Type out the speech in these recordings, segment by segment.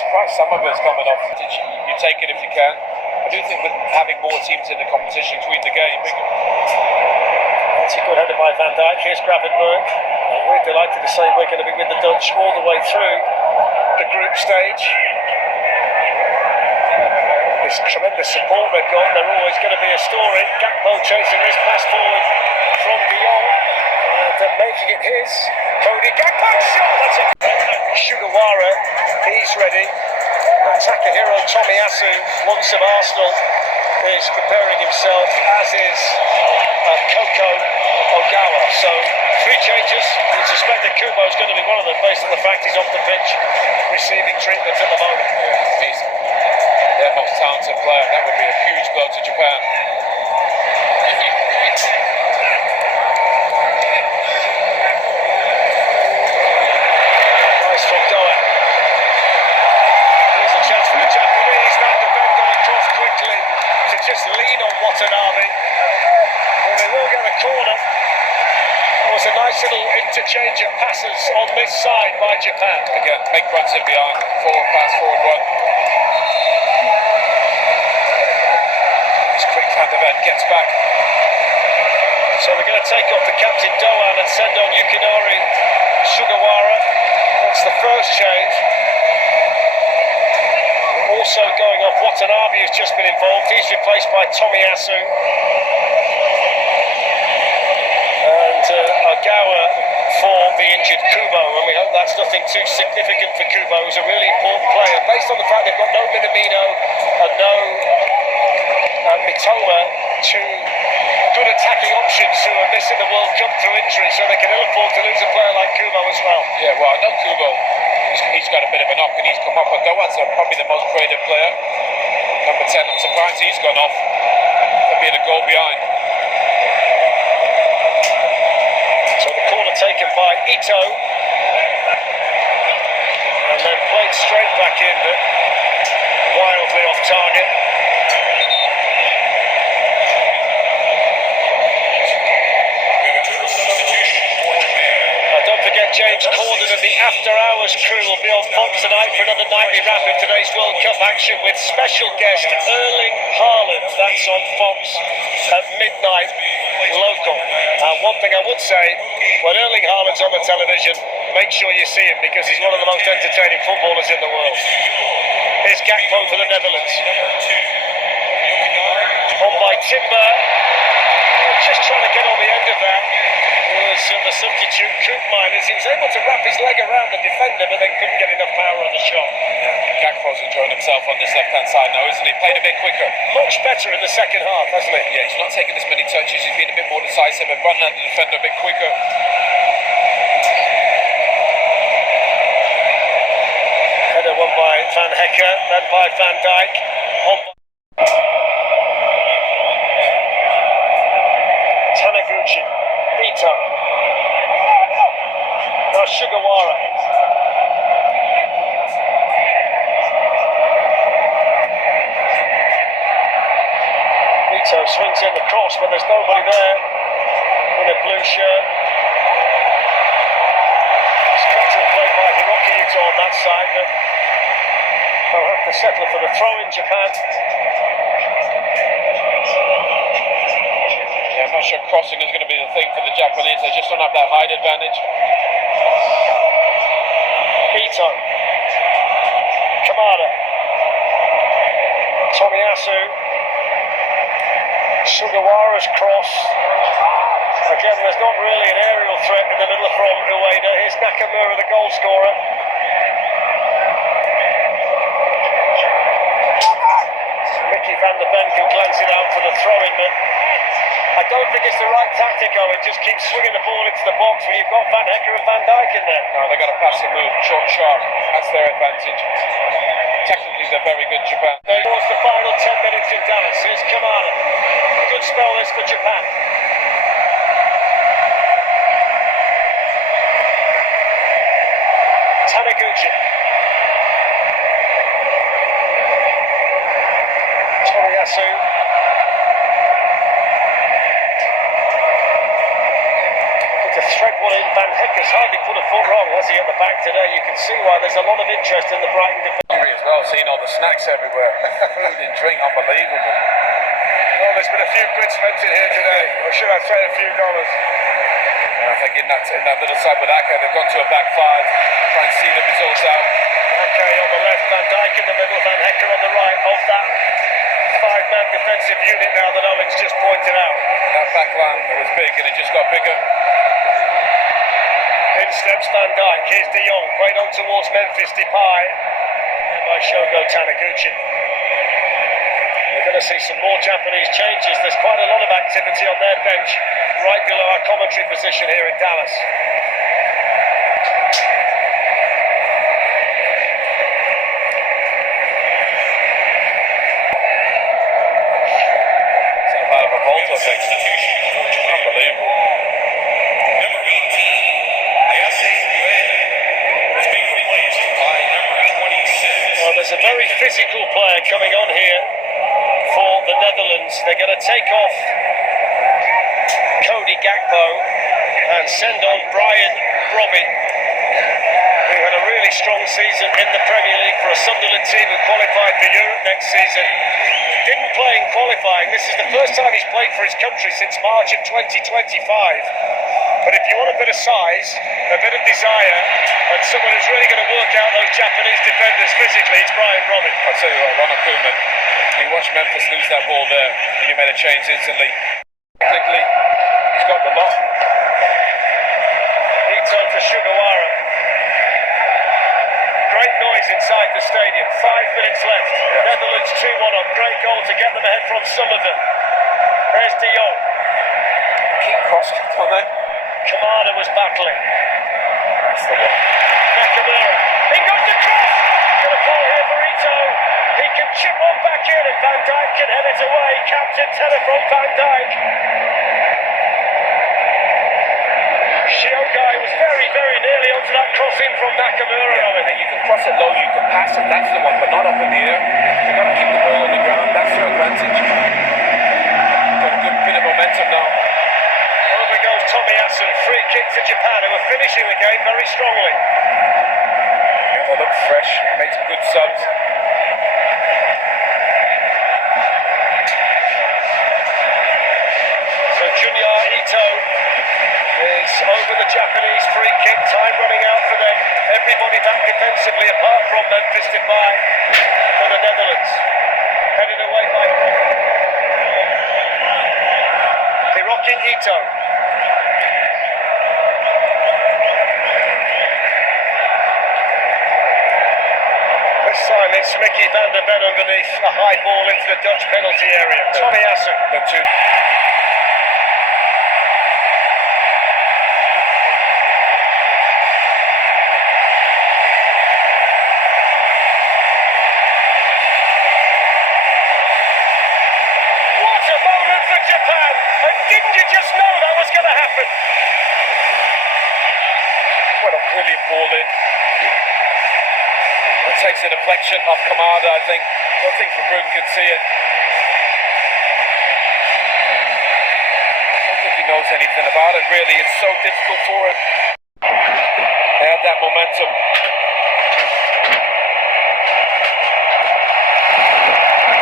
surprised some of it's coming off. You take it if you can. I do think with having more teams in the competition between the game. That's a good header by Van Dijk. Here's Gravenberch. We're delighted to say we're going to be with the Dutch all the way through the group stage. This tremendous support they've got, they're always going to be a story. Gakpo chasing this pass forward from De Jong and making it his. Cody Gakpo shot. That's a Sugawara. He's ready. Takahiro Tomiyasu, once of Arsenal, is preparing himself, as is Koko Ogawa. So 3 changes. We suspect that Kubo is going to be one of them based on the fact he's off the pitch receiving treatment at the moment. Yeah, he's their most talented player. That would be a huge blow to Japan. Nice from Doa. Here's a chance for the Japanese. That defender across quickly to just lean on Watanabe. Well, they will get a corner. That was a nice little interchange of passes on this side by Japan. Again, big runs in behind. Forward pass, forward run. Van de Ven gets back. So they're going to take off the captain Doan and send on Yukinori Sugawara. That's the first change. Also going off, Watanabe has just been involved. He's replaced by Tomiyasu. And Ogawa for the injured Kubo. And we hope that's nothing too significant for Kubo, who's a really important player. Based on the fact they've got no Minamino and no Mitoma, 2 good attacking options who are missing the World Cup through injury, so they can ill afford to lose a player like Kubo as well. Yeah, well, I know Kubo, he's got a bit of a knock and he's come up, but Doan's probably the most creative player. Number 10, I'm surprised he's gone off. They're being a goal behind. So the corner taken by Ito, and then played straight back in, but wildly off target. James Corden and the After Hours crew will be on Fox tonight for another nightly wrap of today's World Cup action with special guest Erling Haaland. That's on Fox at midnight local. One thing I would say, when Erling Haaland's on the television, make sure you see him because he's one of the most entertaining footballers in the world. Here's Gakpo for the Netherlands. On by Timber. Just trying to get on the end of that was the substitute Koopmeiners. He was able to wrap his leg around the defender but then couldn't get enough power on the shot. Yeah, Gakpo's enjoying himself on this left hand side now, isn't he? Played a bit quicker. Much better in the second half, hasn't he? Yeah, he's not taking as many touches, he's been a bit more decisive and running at the defender a bit quicker. Header won by Van Hekke, then by Van Dijk. Taniguchi, Ito. Now Sugawara. Ito swings in the cross, but there's nobody there in a blue shirt. It's cut and played by Hiroki Ito on that side, but they'll have to settle for the throw in Japan. I'm not sure crossing is going to be the thing for the Japanese. They just don't have that height advantage. Ito. Kamada. Tomiyasu. Sugawara's cross. Again, there's not really an aerial threat in the middle from Ueda. Here's Nakamura, the goal scorer. Mickey van der Ven can glance it out for the throw-in, but I don't think it's the right tactic, Owen. Just keep swinging the ball into the box when you've got Van Hekke and Van Dijk in there. No, they've got to pass and move, short, sharp. That's their advantage. Technically, they're very good, Japan. Towards the final 10 minutes in Dallas. Here's Kamada. Good spell this for Japan. Taniguchi. Tomiyasu. To thread one in, Van Hekke's hardly put a foot wrong. Ozzy at the back today. You can see why there's a lot of interest in the Brighton defence. Hungry as well, seeing all the snacks everywhere. Food and drink, unbelievable. Well, there's been a few quid spent in here today, or should I say a few dollars? And I think in that little side with Aka, they've gone to a back five, try and see the results out. Okay, on the left, Van Dijk in the middle, Van Hector on the right of that five-man defensive unit now that Owen's just pointed out. That back line was big and it just got bigger. In steps Van Dijk, here's De Jong, played on towards Memphis Depay, and by Shogo Taniguchi. We're going to see some more Japanese changes. There's quite a lot of activity on their bench, right below our commentary position here in Dallas. It's a lot of a Volta effect. Unbelievable. Number 18, Ayase is being replaced by number 26. Well, there's a very physical player coming on here for the Netherlands. They're going to take off Cody Gakpo and send on Brian Brobby, who had a really strong season in the Premier League for a Sunderland team who qualified for Europe next season. Didn't play in qualifying. This is the first time he's played for his country since March of 2025. But if you want a bit of size, a bit of desire, and someone who's really going to work out those Japanese defenders physically, it's Brian Brobby. I'll tell you what, Ronald Koeman, you watch Memphis lose that ball there, and you made a change instantly. Quickly, he's got the lot. Ito to Sugawara. Great noise inside the stadium. 5 minutes left. Netherlands 2-1 up. Great goal to get them ahead from Sullivan. There's De Jong. Keep crossing on there. Kamada was battling. That's the one. Nakamura. In goes the cross. Got a ball here for Ito. He can chip one back in and Van Dijk can head it away. Captain tenor from Van Dijk. Shiogai was very, very nearly onto that cross in from Nakamura. And you can cross it low, you can pass it, that's the one, but not up in the air. You've got to keep the ball on the ground, that's your advantage. Got a good bit of momentum now. Over goes Tomiyasu. Free kick to Japan, who are finishing the game very strongly. Yeah, they look fresh, made some good subs. So Junya Ito is over the Japanese free kick. Time running out for them. Everybody back defensively apart from Memphis Depay for the Netherlands. Headed away by Hiroki Ito. This time it's Mickey van der Ven underneath. A high ball into the Dutch penalty area. Tomiyasu. The two. What a moment for Japan! And didn't you just know that was going to happen? What a brilliant ball in. It takes a deflection off Kamada, I think. Don't think Verbrugge can see it. I don't think he knows anything about it, really. It's so difficult for him. They had that momentum.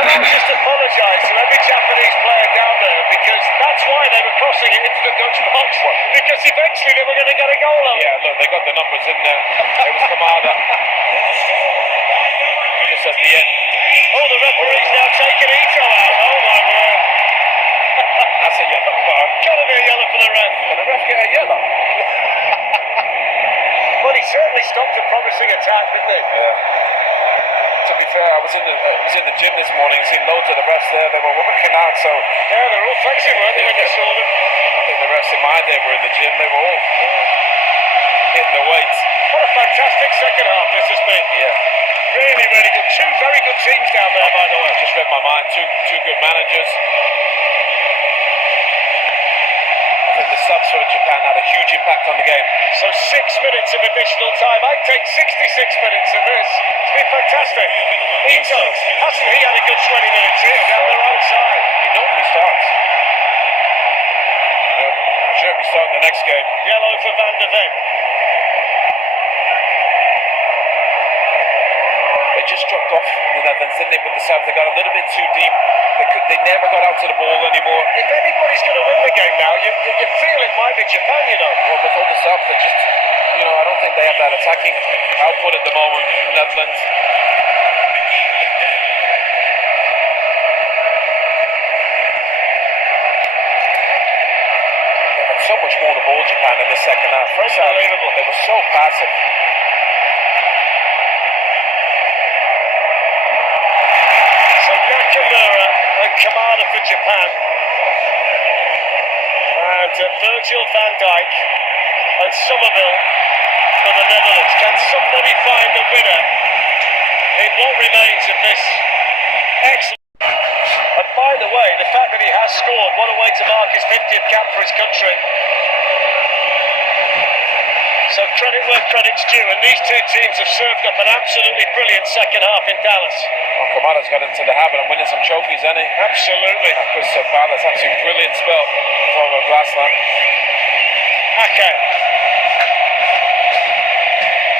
And I just apologise to every Japanese player down there because that's why they were crossing it into the Dutch box. Because eventually they were going to get a goal out. Yeah, look, they got the numbers in there. It was Kamada. Just at the end. Oh, the referee's now taking Ito out. Oh my word. That's a yellow card. Gotta be a yellow for the ref. And the ref get a yellow. Well, he certainly stopped a promising attack, didn't he? Yeah. To be fair, I was in the gym this morning, seen loads of the refs there. They were working out, so Yeah, they're all flexing, weren't they, when you saw them? I think the refs in my day were in the gym. They were all hitting the weights. What a fantastic second half this has been. Yeah. Really, really good. Two very good teams down there, by the way. Just read my mind. Two good managers. I think the subs for Japan had a huge impact on the game. So 6 minutes of additional time. I'd take 66 minutes of this. It's been fantastic. Ito, hasn't he had a good 20 minutes here down the right side? He normally starts. I'm sure he'll be starting the next game. Yellow for Van der Ven. didn't they, with the South? They got a little bit too deep. They never got out to the ball anymore. If anybody's going to win the game now, you feel it might be Japan, you know. Well, with all the South, they just, I don't think they have that attacking output at the moment in Netherlands. They had so much more the ball, Japan, in the second half. First half, they were so passive. So Nakamura and Kamada for Japan. And Virgil van Dijk and Somerville for the Netherlands. Can somebody find the winner in what remains of this excellent? And by the way, the fact that he has scored, what a way to mark his 50th cap for his country. So credit where credit's due, and these two teams have served up an absolutely brilliant second half in Dallas. Well, Kamada's got into the habit of winning some trophies, hasn't he? Absolutely. Crystal Palace, absolutely brilliant spell for Glassland. Ake.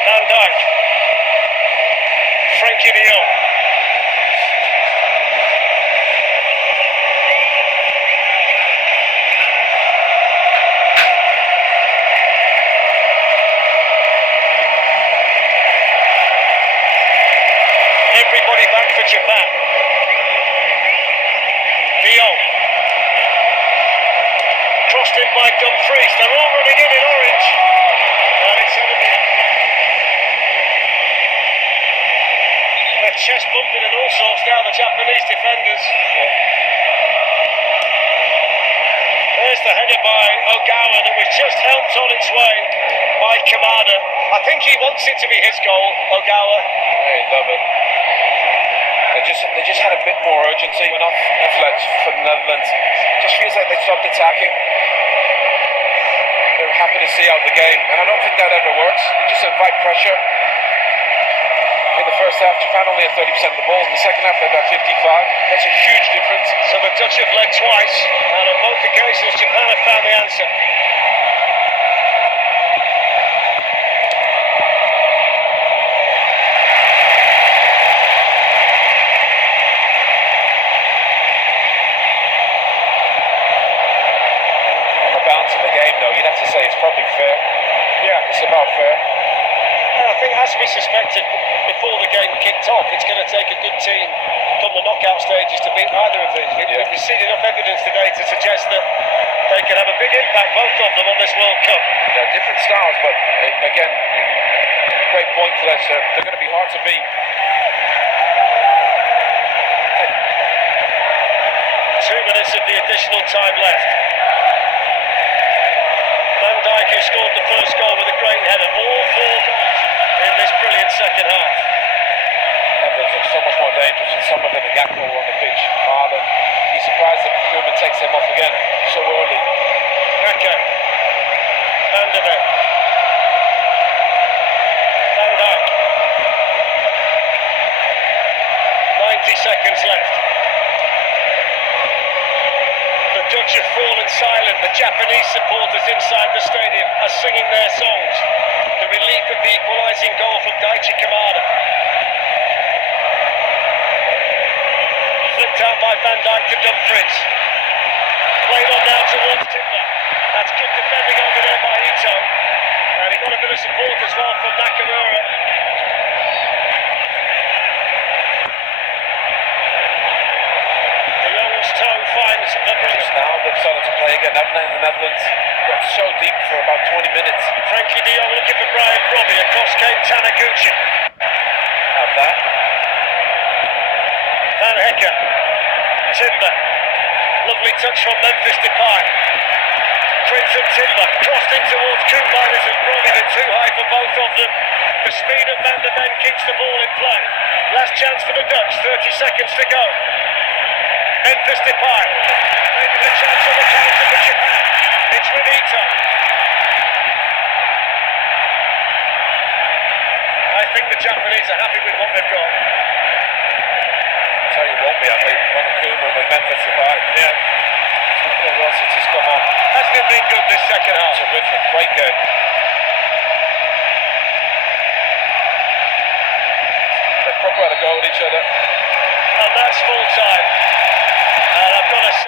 Van Dijk. Frankie de Jong. Everybody back for Japan. De Jong. Crossed in by Dumfries. They're all running in orange. And it's over the They're chest bumping and all sorts now, the Japanese defenders. There's the header by Ogawa that was just helped on its way by Kamada. I think he wants it to be his goal, Ogawa. I love it. They just had a bit more urgency. Went off Fletch for the Netherlands. Just feels like they stopped attacking. They're happy to see out the game, and I don't think that ever works. You just invite pressure. In the first half, Japan only had 30% of the ball. In the second half, they got 55. That's a huge difference. So the Dutch have led twice, and on both occasions, Japan have found the answer. You'd have to say it's probably fair. Yeah, it's about fair. I think, as we suspected before the game kicked off, it's going to take a good team come the knockout stages to beat either of these. We've seen enough evidence today to suggest that they can have a big impact, both of them, on this World Cup. They're different styles, but again, great point, Fletch. They're going to be hard to beat. 2 minutes of the additional time left. Van Dijk, who scored the first goal with a great header, all 4 goals in this brilliant second half. Netherlands look so much more dangerous than some of them in Gakpo on the pitch. Haaland, he's surprised that Koeman takes him off again so early. Ake. Van de Beek. Van Dijk. 90 seconds left. The Dutch have fallen silent. The Japanese supporters inside the stadium are singing their songs. The relief of the equalising goal from Daichi Kamada. Flicked out by Van Dijk to Dumfries. Played on now towards Timber. That's good defending over there by Ito. And he got a bit of support as well from Nakamura. De Jong's toe finds the brilliant. Now they've started to play again, haven't they, in the Netherlands? Got so deep for about 20 minutes. Frankie de Jong looking for Brian Brobby. Across came Taniguchi. Have that. Van Hecker. Timber. Lovely touch from Memphis Depay. Quinton Timber crossed in towards Koopmeiners and Brobby, but too high for both of them. The speed of Van der Ven keeps the ball in play. Last chance for the Dutch, 30 seconds to go. Memphis Depay. Maybe the chance on the counter for Japan. It's with Ito. I think the Japanese are happy with what they've got. Tell you won't be, I think. Monokuma with Memphis Depay. Yeah. It's been a while since he's come on. Hasn't it been good this second half? Terrific, great game. They proper had a go at each other.